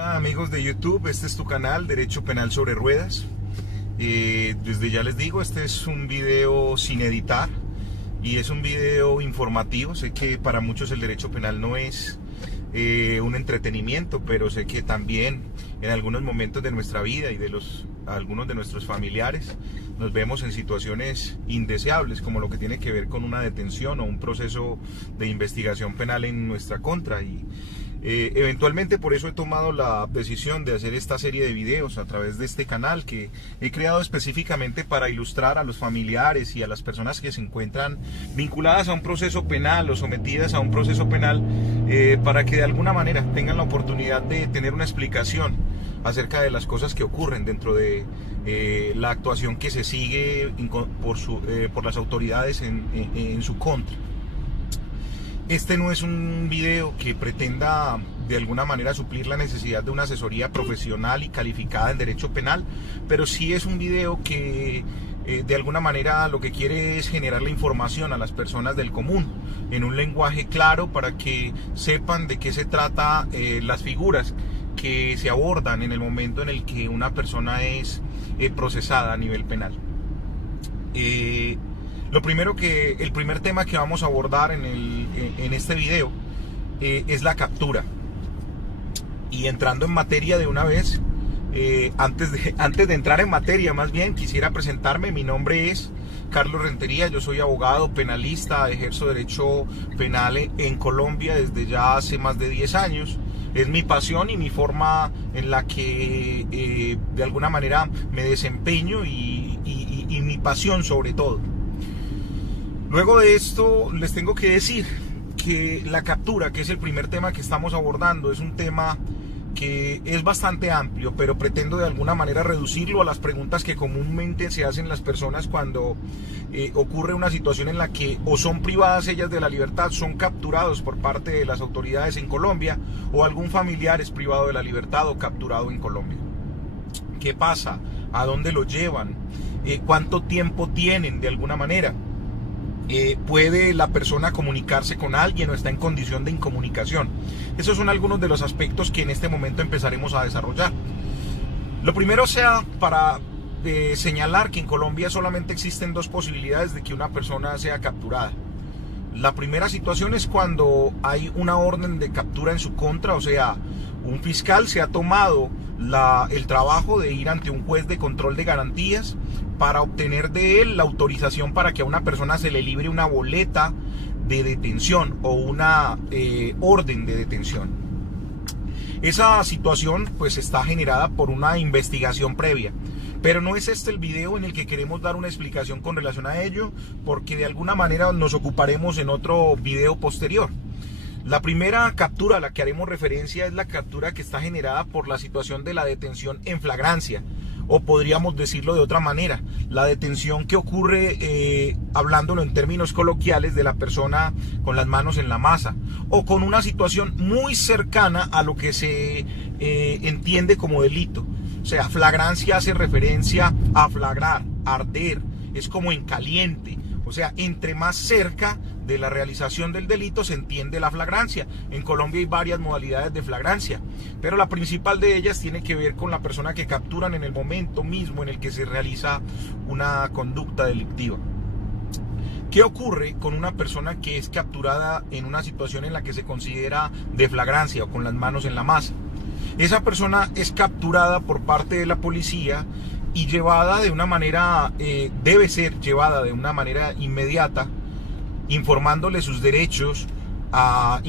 Hola amigos de YouTube, este es tu canal Derecho Penal sobre Ruedas. Desde ya les digo, este es un video sin editar y es un video informativo. Sé que para muchos el derecho penal no es un entretenimiento, pero sé que también en algunos momentos de nuestra vida y de algunos de nuestros familiares nos vemos en situaciones indeseables, como lo que tiene que ver con una detención o un proceso de investigación penal en nuestra contra. Y eventualmente por eso he tomado la decisión de hacer esta serie de videos a través de este canal que he creado específicamente para ilustrar a los familiares y a las personas que se encuentran vinculadas a un proceso penal o sometidas a un proceso penal, para que de alguna manera tengan la oportunidad de tener una explicación acerca de las cosas que ocurren dentro de la actuación que se sigue por las autoridades en su contra. Este no es un video que pretenda de alguna manera suplir la necesidad de una asesoría profesional y calificada en derecho penal, pero sí es un video que de alguna manera lo que quiere es generar la información a las personas del común en un lenguaje claro para que sepan de qué se trata las figuras que se abordan en el momento en el que una persona es procesada a nivel penal. El primer tema que vamos a abordar en este video es la captura. Y entrando en materia de una vez, antes de entrar en materia, más bien quisiera presentarme. Mi nombre es Carlos Rentería, yo soy abogado penalista, ejerzo derecho penal en Colombia desde ya hace más de 10 años. Es mi pasión y mi forma en la que de alguna manera me desempeño y mi pasión sobre todo. Luego de esto les tengo que decir que la captura, que es el primer tema que estamos abordando, es un tema que es bastante amplio, pero pretendo de alguna manera reducirlo a las preguntas que comúnmente se hacen las personas cuando ocurre una situación en la que o son privadas ellas de la libertad, son capturados por parte de las autoridades en Colombia, o algún familiar es privado de la libertad o capturado en Colombia. ¿Qué pasa? ¿A dónde lo llevan? ¿Cuánto tiempo tienen de alguna manera? ¿Puede la persona comunicarse con alguien o está en condición de incomunicación? Esos son algunos de los aspectos que en este momento empezaremos a desarrollar. Lo primero sea para señalar que en Colombia solamente existen dos posibilidades de que una persona sea capturada. La primera situación es cuando hay una orden de captura en su contra, o sea, un fiscal se ha tomado el trabajo de ir ante un juez de control de garantías para obtener de él la autorización para que a una persona se le libre una boleta de detención o una orden de detención. Esa situación pues está generada por una investigación previa, pero no es este el video en el que queremos dar una explicación con relación a ello, porque de alguna manera nos ocuparemos en otro video posterior. La primera captura a la que haremos referencia es la captura que está generada por la situación de la detención en flagrancia, o podríamos decirlo de otra manera, la detención que ocurre, hablándolo en términos coloquiales, de la persona con las manos en la masa, o con una situación muy cercana a lo que se entiende como delito. O sea, flagrancia hace referencia a flagrar, arder, es como en caliente. O sea, entre más cerca de la realización del delito se entiende la flagrancia. En Colombia hay varias modalidades de flagrancia, pero la principal de ellas tiene que ver con la persona que capturan en el momento mismo en el que se realiza una conducta delictiva. ¿Qué ocurre con una persona que es capturada en una situación en la que se considera de flagrancia o con las manos en la masa? Esa persona es capturada por parte de la policía y llevada de una manera, debe ser llevada de una manera inmediata, informándole sus derechos, a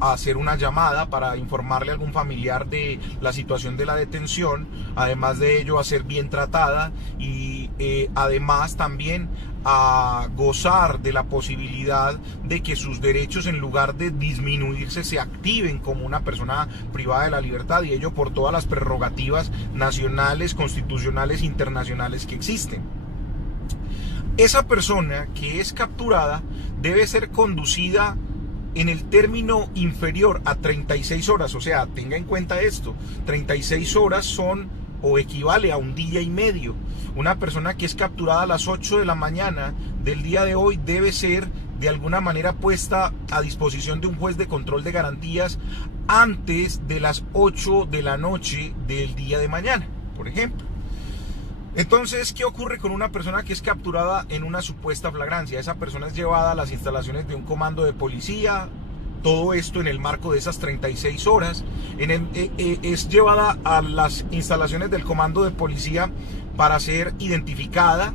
hacer una llamada para informarle a algún familiar de la situación de la detención, además de ello a ser bien tratada y además también a gozar de la posibilidad de que sus derechos, en lugar de disminuirse, se activen como una persona privada de la libertad, y ello por todas las prerrogativas nacionales, constitucionales, internacionales que existen. Esa persona que es capturada debe ser conducida en el término inferior a 36 horas, o sea, tenga en cuenta esto, 36 horas son o equivale a un día y medio. Una persona que es capturada a las 8 de la mañana del día de hoy debe ser de alguna manera puesta a disposición de un juez de control de garantías antes de las 8 de la noche del día de mañana, por ejemplo. Entonces, ¿qué ocurre con una persona que es capturada en una supuesta flagrancia? Esa persona es llevada a las instalaciones de un comando de policía, todo esto en el marco de esas 36 horas, es llevada a las instalaciones del comando de policía para ser identificada,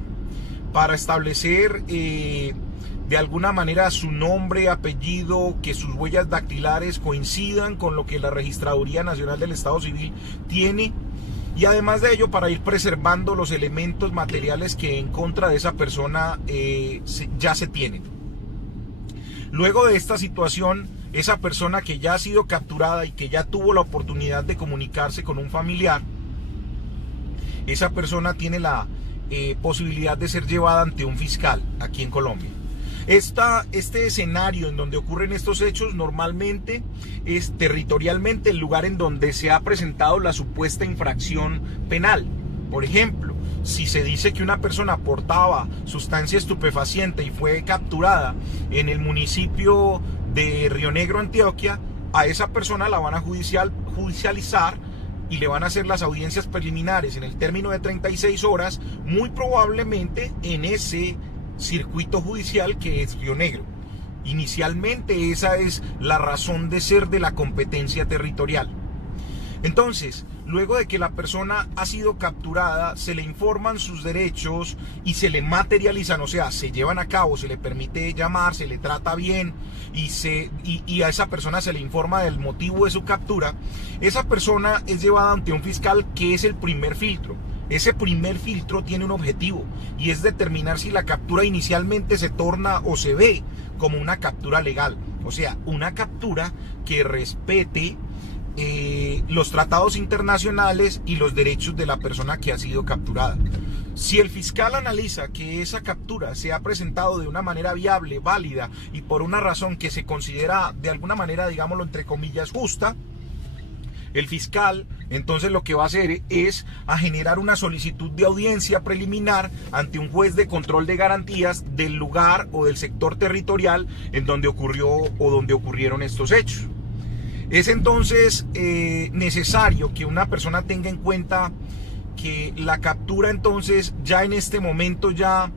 para establecer de alguna manera su nombre, apellido, que sus huellas dactilares coincidan con lo que la Registraduría Nacional del Estado Civil tiene. Y además de ello, para ir preservando los elementos materiales que en contra de esa persona ya se tienen. Luego de esta situación, esa persona que ya ha sido capturada y que ya tuvo la oportunidad de comunicarse con un familiar, esa persona tiene la posibilidad de ser llevada ante un fiscal aquí en Colombia. Este escenario en donde ocurren estos hechos normalmente es territorialmente el lugar en donde se ha presentado la supuesta infracción penal. Por ejemplo, si se dice que una persona portaba sustancia estupefaciente y fue capturada en el municipio de Río Negro, Antioquia, a esa persona la van a judicializar y le van a hacer las audiencias preliminares en el término de 36 horas, muy probablemente en ese circuito judicial que es Río Negro. Inicialmente esa es la razón de ser de la competencia territorial. Entonces, luego de que la persona ha sido capturada, se le informan sus derechos y se le materializan, o sea, se llevan a cabo, se le permite llamar, se le trata bien y a esa persona se le informa del motivo de su captura. Esa persona es llevada ante un fiscal, que es el primer filtro. Ese primer filtro tiene un objetivo, y es determinar si la captura inicialmente se torna o se ve como una captura legal, o sea, una captura que respete los tratados internacionales y los derechos de la persona que ha sido capturada. Si el fiscal analiza que esa captura se ha presentado de una manera viable, válida y por una razón que se considera de alguna manera, digámoslo entre comillas, justa, el fiscal entonces lo que va a hacer es a generar una solicitud de audiencia preliminar ante un juez de control de garantías del lugar o del sector territorial en donde ocurrió o donde ocurrieron estos hechos. Es entonces necesario que una persona tenga en cuenta que la captura entonces ya en este momento ya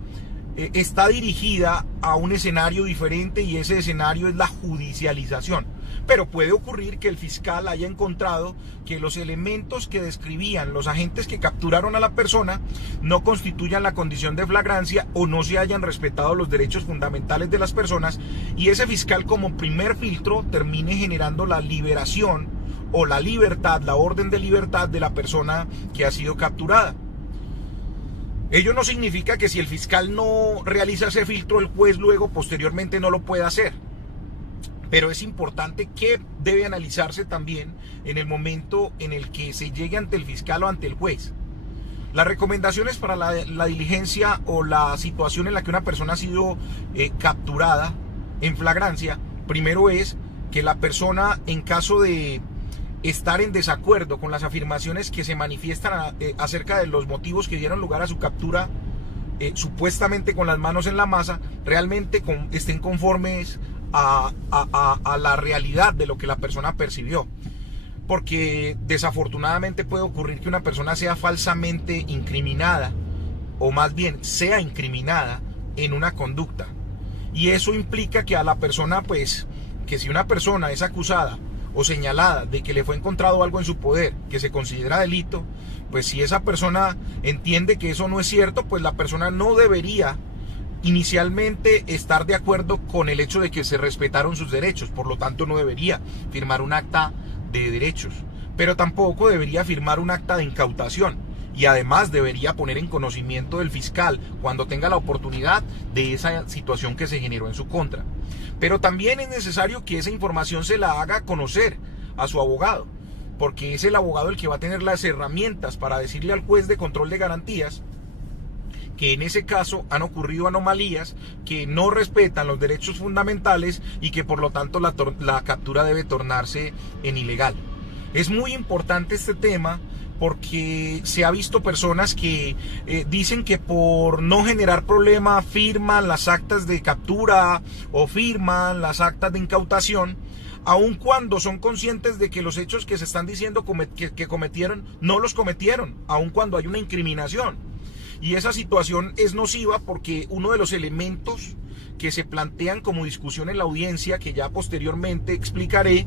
está dirigida a un escenario diferente, y ese escenario es la judicialización. Pero puede ocurrir que el fiscal haya encontrado que los elementos que describían los agentes que capturaron a la persona no constituyan la condición de flagrancia o no se hayan respetado los derechos fundamentales de las personas, y ese fiscal como primer filtro termine generando la liberación o la libertad, la orden de libertad de la persona que ha sido capturada. Ello no significa que si el fiscal no realiza ese filtro, el juez luego posteriormente no lo pueda hacer. Pero es importante que debe analizarse también en el momento en el que se llegue ante el fiscal o ante el juez. Las recomendaciones para la diligencia o la situación en la que una persona ha sido capturada en flagrancia, primero es que la persona, en caso de estar en desacuerdo con las afirmaciones que se manifiestan acerca de los motivos que dieron lugar a su captura, supuestamente con las manos en la masa, realmente estén conformes a la realidad de lo que la persona percibió. Porque desafortunadamente puede ocurrir que una persona sea falsamente incriminada, o más bien sea incriminada en una conducta, y eso implica que a la persona, pues, que si una persona es acusada o señalada de que le fue encontrado algo en su poder que se considera delito, pues si esa persona entiende que eso no es cierto, pues la persona no debería inicialmente estar de acuerdo con el hecho de que se respetaron sus derechos, por lo tanto no debería firmar un acta de derechos, pero tampoco debería firmar un acta de incautación, y además debería poner en conocimiento del fiscal cuando tenga la oportunidad de esa situación que se generó en su contra. Pero también es necesario que esa información se la haga conocer a su abogado, porque es el abogado el que va a tener las herramientas para decirle al juez de control de garantías que en ese caso han ocurrido anomalías que no respetan los derechos fundamentales y que por lo tanto la captura debe tornarse en ilegal. Es muy importante este tema porque se ha visto personas que dicen que por no generar problema firman las actas de captura o firman las actas de incautación, aun cuando son conscientes de que los hechos que se están diciendo que cometieron, no los cometieron, aun cuando hay una incriminación. Y esa situación es nociva porque uno de los elementos que se plantean como discusión en la audiencia, que ya posteriormente explicaré,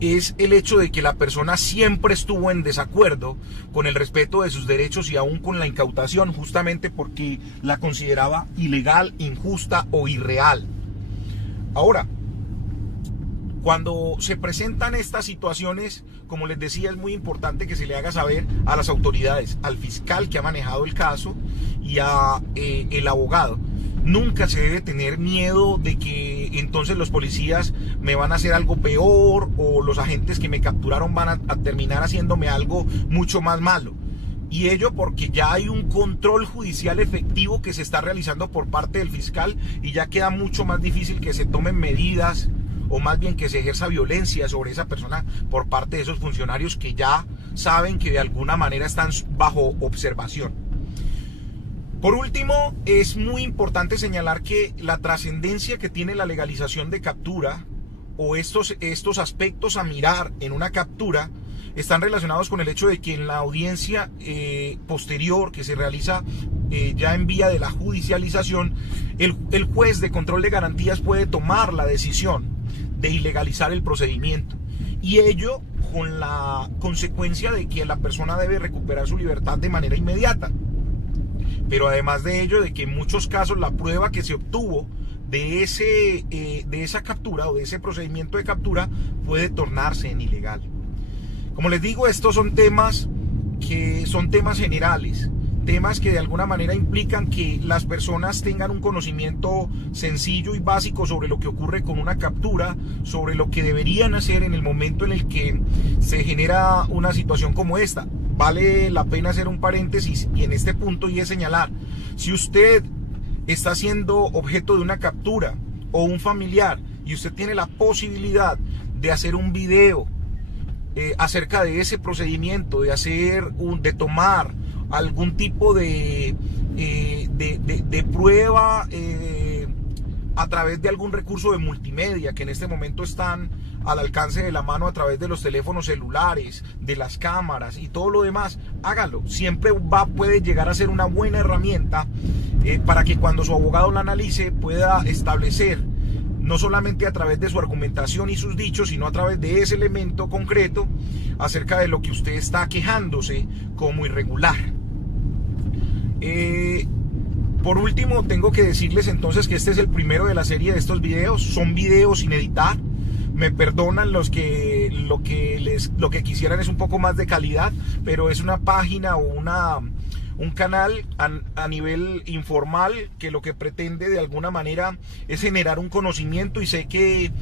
es el hecho de que la persona siempre estuvo en desacuerdo con el respeto de sus derechos y aún con la incautación, justamente porque la consideraba ilegal, injusta o irreal. Ahora, cuando se presentan estas situaciones, como les decía, es muy importante que se le haga saber a las autoridades, al fiscal que ha manejado el caso y a el abogado. Nunca se debe tener miedo de que entonces los policías me van a hacer algo peor o los agentes que me capturaron van a terminar haciéndome algo mucho más malo. Y ello porque ya hay un control judicial efectivo que se está realizando por parte del fiscal y ya queda mucho más difícil que se tomen medidas o más bien que se ejerza violencia sobre esa persona por parte de esos funcionarios que ya saben que de alguna manera están bajo observación. Por último, es muy importante señalar que la trascendencia que tiene la legalización de captura o estos aspectos a mirar en una captura están relacionados con el hecho de que en la audiencia posterior que se realiza ya en vía de la judicialización, el juez de control de garantías puede tomar la decisión de ilegalizar el procedimiento, y ello con la consecuencia de que la persona debe recuperar su libertad de manera inmediata. Pero además de ello, de que en muchos casos la prueba que se obtuvo de esa captura o de ese procedimiento de captura puede tornarse en ilegal. Como les digo, estos son temas que son temas generales, temas que de alguna manera implican que las personas tengan un conocimiento sencillo y básico sobre lo que ocurre con una captura, sobre lo que deberían hacer en el momento en el que se genera una situación como esta. Vale la pena hacer un paréntesis y en este punto y es señalar, si usted está siendo objeto de una captura o un familiar y usted tiene la posibilidad de hacer un video acerca de ese procedimiento, de tomar algún tipo de prueba a través de algún recurso de multimedia que en este momento están al alcance de la mano a través de los teléfonos celulares, de las cámaras y todo lo demás, hágalo. Siempre puede llegar a ser una buena herramienta para que cuando su abogado la analice pueda establecer, no solamente a través de su argumentación y sus dichos, sino a través de ese elemento concreto acerca de lo que usted está quejándose como irregular. Por último, tengo que decirles entonces que este es el primero de la serie de estos videos. Son videos sin editar. Me perdonan lo que quisieran es un poco más de calidad, pero es una página o un canal a nivel informal que lo que pretende de alguna manera es generar un conocimiento, y sé que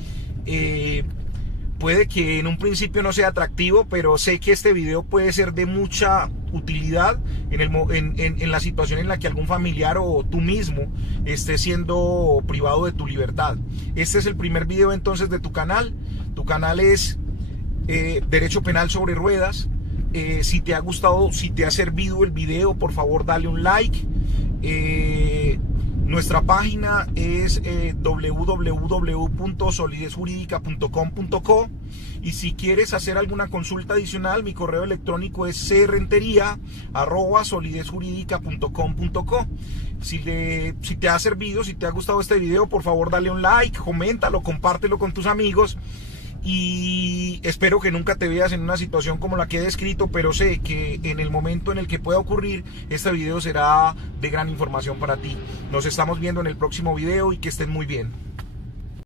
puede que en un principio no sea atractivo, pero sé que este video puede ser de mucha utilidad en la situación en la que algún familiar o tú mismo esté siendo privado de tu libertad. Este es el primer video entonces de tu canal. Tu canal es Derecho Penal sobre Ruedas. Si te ha gustado, si te ha servido el video, por favor dale un like. Nuestra página es www.solidezjuridica.com.co, y si quieres hacer alguna consulta adicional, mi correo electrónico es crenteria@solidezjuridica.com.co. Si te ha servido, si te ha gustado este video, por favor dale un like, coméntalo, compártelo con tus amigos. Y espero que nunca te veas en una situación como la que he descrito, pero sé que en el momento en el que pueda ocurrir, este video será de gran información para ti. Nos estamos viendo en el próximo video y que estén muy bien.